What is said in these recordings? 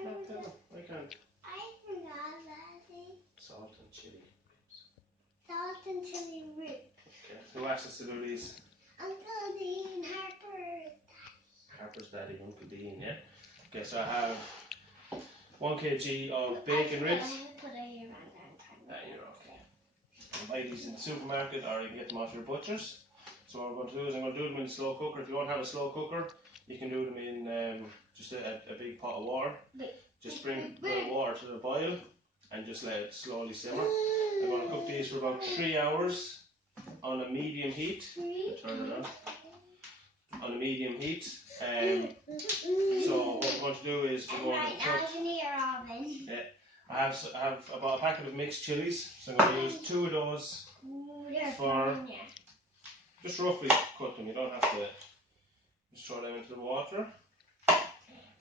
I can't. I forgot that. Salt and chili. Salt and chili rib. Okay. Who asked us to do these? Uncle Dean, Harper. Harper's daddy, Uncle Dean, yeah. Okay, so I have 1 kg of bacon ribs. Put it here and You're okay. You can buy these in the supermarket or you can get them off your butchers. So what I'm going to do is I'm going to do them in a slow cooker. If you don't have a slow cooker, you can do them in just a big pot of water. Just bring the water to the boil and just let it slowly simmer. I'm going to cook these for about 3 hours on a medium heat. Turn it on a medium heat. So what we're going to do is we're going to put, I have about a packet of mixed chilies, so I'm going to use 2 of those for just roughly cut them. You don't have to just throw them into the water.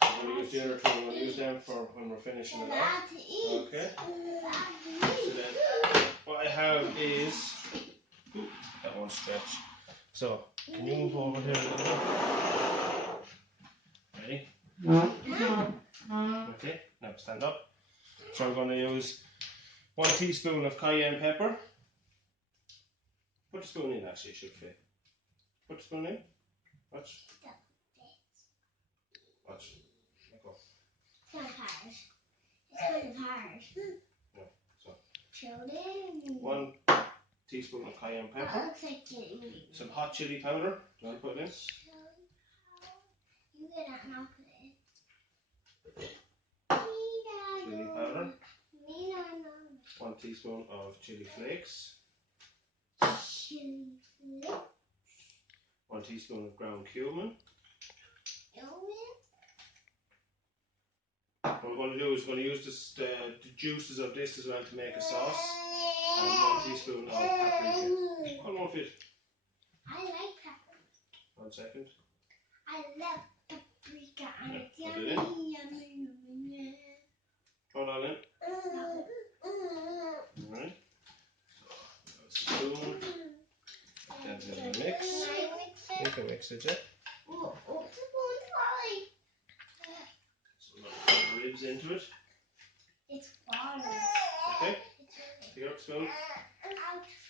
I'm going to use the other 2. I'm going to use them for when we're finishing it off. Okay. So then what I have is that won't stretch. So can you move over here a little bit? Ready? Okay, now stand up. So I'm going to use 1 teaspoon of cayenne pepper. Put the spoon in, actually, it should fit. Put the spoon in. Watch. Watch. Let go. It's not hard. It's kind of hard. No, so. Chili. 1 teaspoon of cayenne pepper. That looks like chili. Some hot chili powder. Do you want to put it in? You get it and I'll put it in. Chili powder. No. 1 teaspoon of chili flakes. Chili flakes. 1 teaspoon of ground cumin. What we're going to do is we're going to use this, the juices of this as well to make a sauce. And 1 teaspoon of paprika. One more fit. I like pepper. 1 second. I love paprika and it's put it yummy. Put it all in. Alright. So, a spoon. Get it in the mix. You can mix it, yeah. Oh, it's a spoon trolley. So we're going to put the ribs into it. It's water. Okay. Pick up the spoon. Out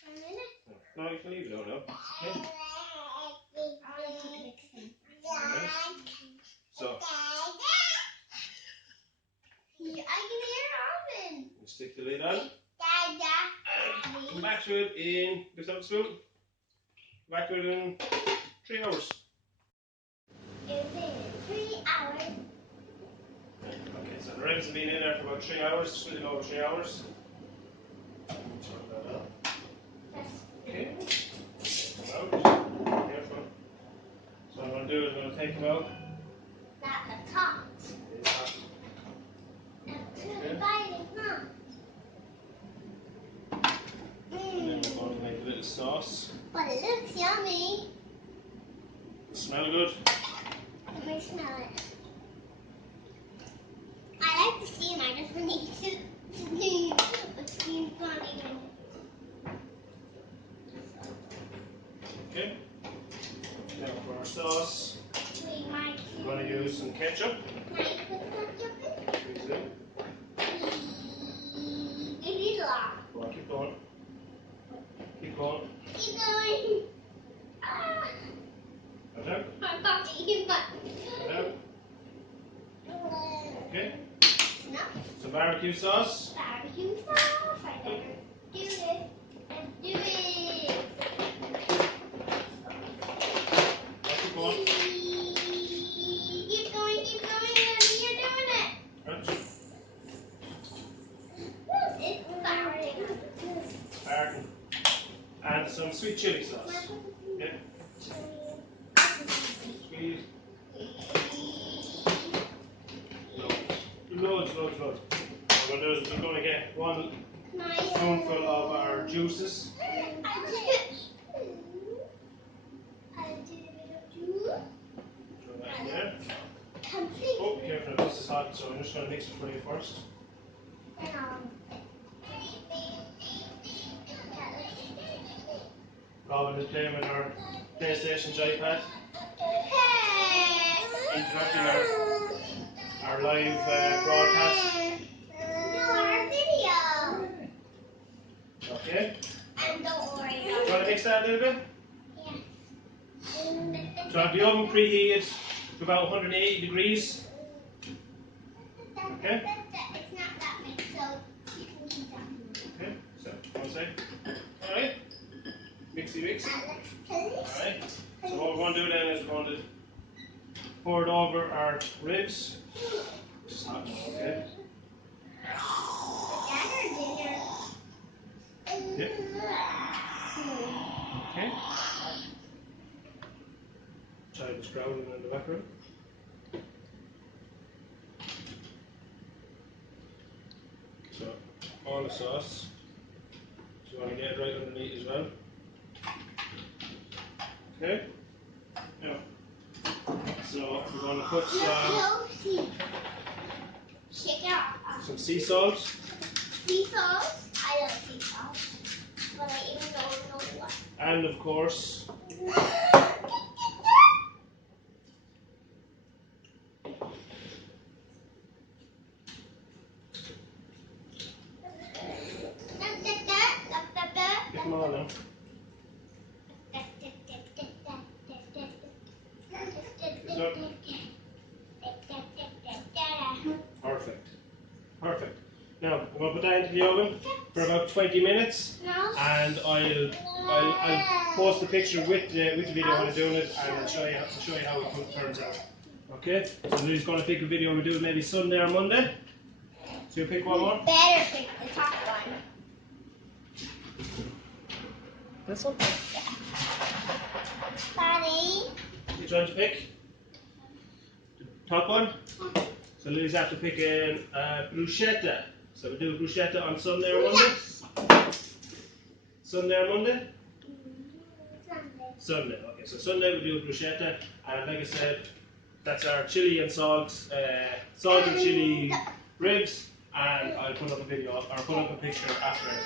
for a minute. No, you can leave it out now. Okay. I'll put the mix in. Alright. So. I can hear Robyn. You stick the lid on. Come back to it in, lift up the spoon. Come back to it in 3 hours. It's been 3 hours. Okay, so the ribs have been in there for about 3 hours, just a little over 3 hours. Turn that on. Okay. Take them out. Careful. So what I'm going to do is I'm going to take them out. Not the top. It's hot. It's really biting, huh? And then we're going to make a little sauce. But it looks yummy. Smell good? Let me smell it. I like the steam. I just need to the steam coming in. Okay. Now for our sauce, Wait, Mike. we're going to use some ketchup. Can I put ketchup in? Please do. It is a lot. Go on, keep going. Keep going. Keep going. Ah. Right down. I'm talking about. Right down. Okay. No. Some barbecue sauce. Barbecue sauce. I never do this. Let's do it. Keep going. Keep going, Daddy. You're doing it. Right. It's starting. Pardon. And some sweet chili sauce. Yeah. Sweet. Loads. What we're going to do is we're going to get 1 spoonful of our juices. Throw that in there. Oh, be careful, this is hot, so I'm just going to mix it for you first. Robyn is playing with our PlayStation iPad. Interrupting our our live broadcast. No, our video. Okay. And don't worry. Do you want to mix that a little bit? Yeah. So have the oven preheated to about 180 degrees. Okay. It's not that big, so you can keep that. Okay. So one sec. All right. Mixy mix. All right. So what we're going to do then is we're going to pour it over our ribs. It's hot now, okay? Yeah. Okay. Child is growling in the background. So all the sauce. So you want to get it right underneath as well. Okay. Now, so we're going to put some sea salt. Sea salt? I love sea salt. But I even don't know what. And of course, get them all now. Perfect. Perfect. Now I'm going to put that into the oven for about 20 minutes, and I'll post the picture with the video when I'm doing it, and I'll show you how it turns out. Okay. So Lily's going to pick a video we'll do it maybe Sunday or Monday. So you pick one more. Better pick the top one. This one. Daddy. Which one to pick? Top one. So Lily's after picking bruschetta. So we'll do bruschetta on Sunday or Monday? Sunday or Monday? Sunday. Okay, so Sunday we'll do bruschetta, and like I said, that's our chili and salt and chili ribs, and I'll put up a video, or put up a picture after the